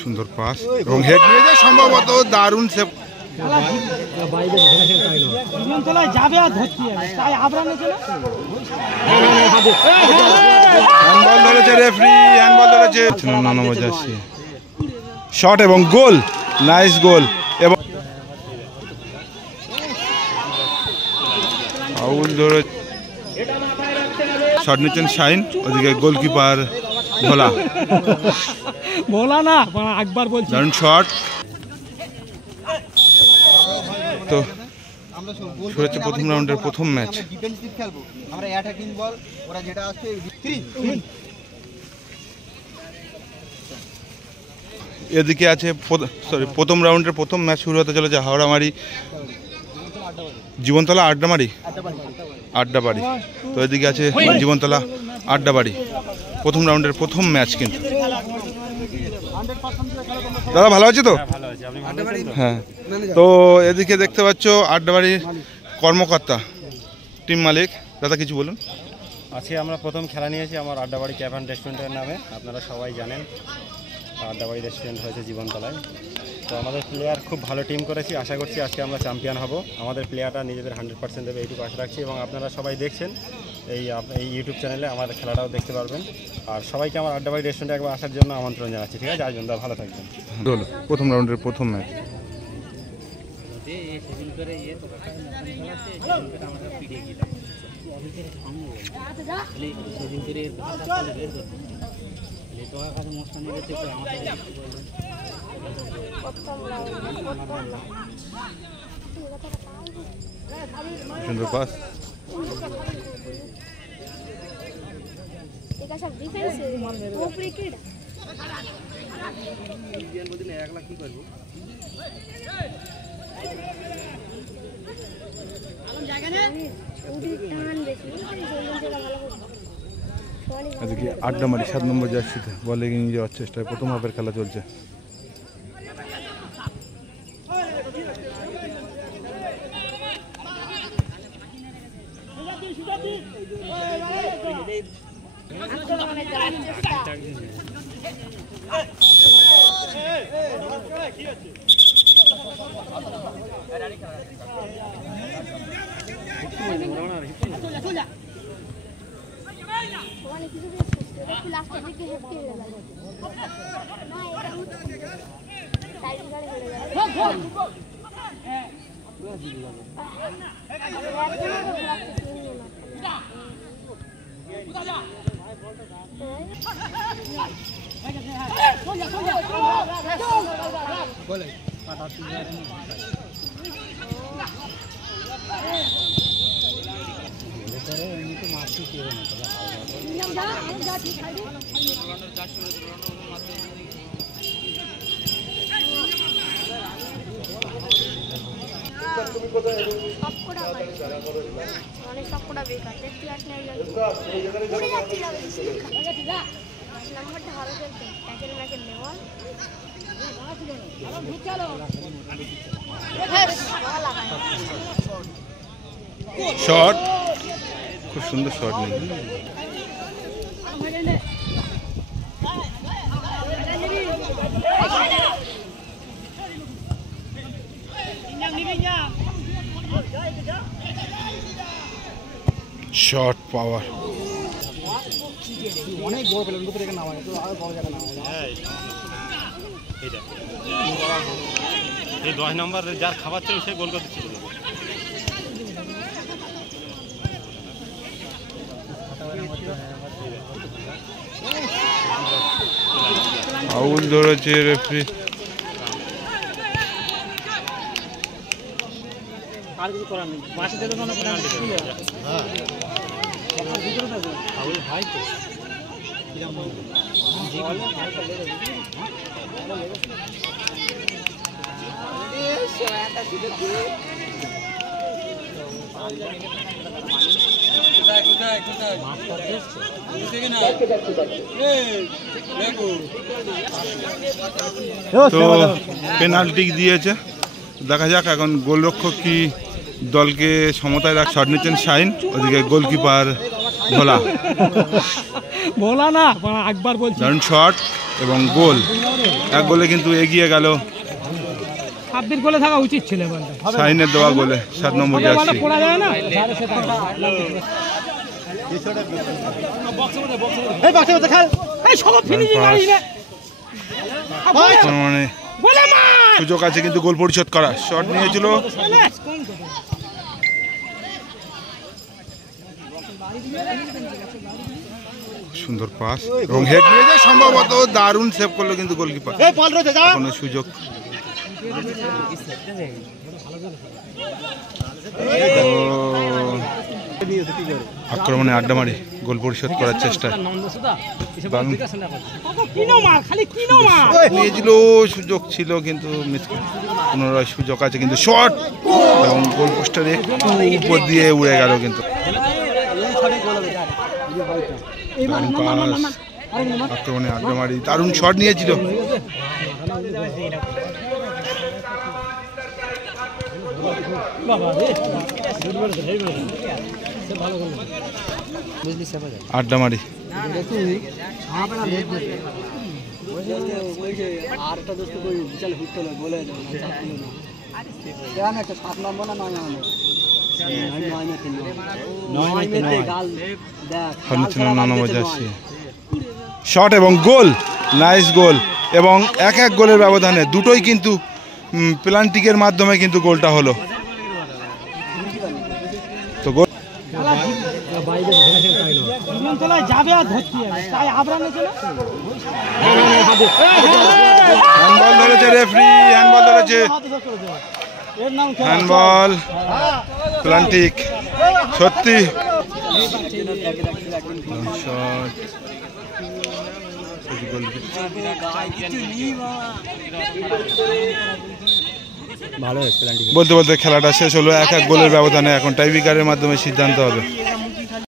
সুন্দর পাস এবং হেড নিয়ে সম্ভবত দারুণ সেভ। হ্যান্ডবল ধরেছে রেফারি, হ্যান্ডবল ধরেছে। শট এবং গোল, নাইস গোল। এবং ফাউল ধরে শট নিচ্ছেন শাহিন, ওদিকে গোলকিপার ভোলা। ভোলা না, একবার বলছি দারুণ শট। তো শুরু হচ্ছে প্রথম রাউন্ডের প্রথম ম্যাচ। এদিকে আছে প্রথম রাউন্ডের প্রথম ম্যাচ শুরু হতে চলেছে হাওড়ামারি জীবনতলা আড্ডাবাড়ি। তো এদিকে আছে জীবনতলা আড্ডাবাড়ি। প্রথম রাউন্ডের প্রথম ম্যাচ কিন্তু। দাদা ভালো আছে তো? হ্যাঁ। তো এদিকে দেখতে পাচ্ছ আড্ডাবাড়ির কর্মকর্তা, টিম মালিক। দাদা কিছু বলুন। আজকে আমরা প্রথম খেলা নিয়েছি আমার আড্ডাবাড়ি ক্যাফ অ্যান্ড রেস্টুরেন্টের নামে। আপনারা সবাই জানেন আড্ডাবাড়ি রেস্টুরেন্ট হয়েছে জীবনতলায়। তো আমাদের প্লেয়ার খুব ভালো টিম করেছি, আশা করছি আজকে আমরা চ্যাম্পিয়ন হব। আমাদের প্লেয়াররা নিজেদের 100% দেবে এইটুকু আশা রাখছি। এবং আপনারা সবাই দেখছেন এই ইউটিউব চ্যানেলে আমাদের খেলাটাও দেখতে পারবেন। আর সবাইকে আমার আড্ডাবাড়ি রেস্টুরেন্টে একবার আসার জন্য আমন্ত্রণ জানাচ্ছি। ঠিক আছে, আসবেন, দা ভালো থাকবেন। প্রথম রাউন্ডের প্রথম ম্যাচ। সুন্দর পাস। আজকে আড্ডামারি 7 নম্বর জার্সিতে বল এগিয়ে নিয়ে যাওয়ার চেষ্টায় প্রথম হাফের খেলা চলছে। শট, খুব সুন্দর শট নেই। শট পাওয়ার। অনেক বড় পেলেন উপরে থেকে নামায় তো আরো বড় জায়গা নামায়। হ্যাঁ, এইটা এই 10 নম্বর যার খাবার ছিল সে গোল করতে ছিল। ফাউল ধরেছে রেফারি। আর কিছু করার নেই, মাসে যেতে কোনো পেনাল্টি দিল। হ্যাঁ, ভিতরে থাকবে ফাউল হয় তো কিরকম জি বল এ সোয়াটা দিতে দে। কোথায় মাফ করতে দেখি না। তো পেনাল্টি দিয়েছে, দেখা যাক এখন গোলরক্ষক কি দলকে সমতায় রাখ। শট নিচ্ছেন শাহিন, ওদিকে গোলকিপার ভোলা। বলা না একবার বলছি দারুণ শট এবং গোল, এক গোলে কিন্তু এগিয়ে গেল সাব্বির গোলে থাকা উচিত ছিল শাহিনের দেওয়া গোলে 7 নম্বর জার্সি। পড়া যায় না মানে সুযোগ আছে কিন্তু গোল পরিশোধ করা, শট নিয়েছিল সুন্দর পাস এবং হেড নিয়ে যায়, সম্ভবত দারুণ সেভ করলো কিন্তু গোলকিপার। কোনো সুযোগ আক্রমণে আড্ডামারি গোল পরিশোধ করার চেষ্টা নিয়েছিল, সুযোগ ছিল কিন্তু মিস, পুনরায় সুযোগ আছে কিন্তু শট এবং গোল পোস্টারে একটু উপর দিয়ে উড়ে গেল কিন্তু আক্রমণে আড্ডামারি দারুণ শট নিয়েছিল, আড্ডামারি শট এবং গোল, নাইস গোল এবং এক গোলের ব্যবধানে দুটোই কিন্তু প্লান্টিকের মাধ্যমে কিন্তু গোলটা হলো। তো গোল হ্যান্ডবল ধরেছে রেফারি, হ্যান্ডবল ধরেছে, হ্যান্ডবল প্লান্টিক সত্যি বলতে বলতে খেলাটা শেষ হলো এক গোলের ব্যবধানে। এখন টাইব্রেকারের মাধ্যমে সিদ্ধান্ত হবে।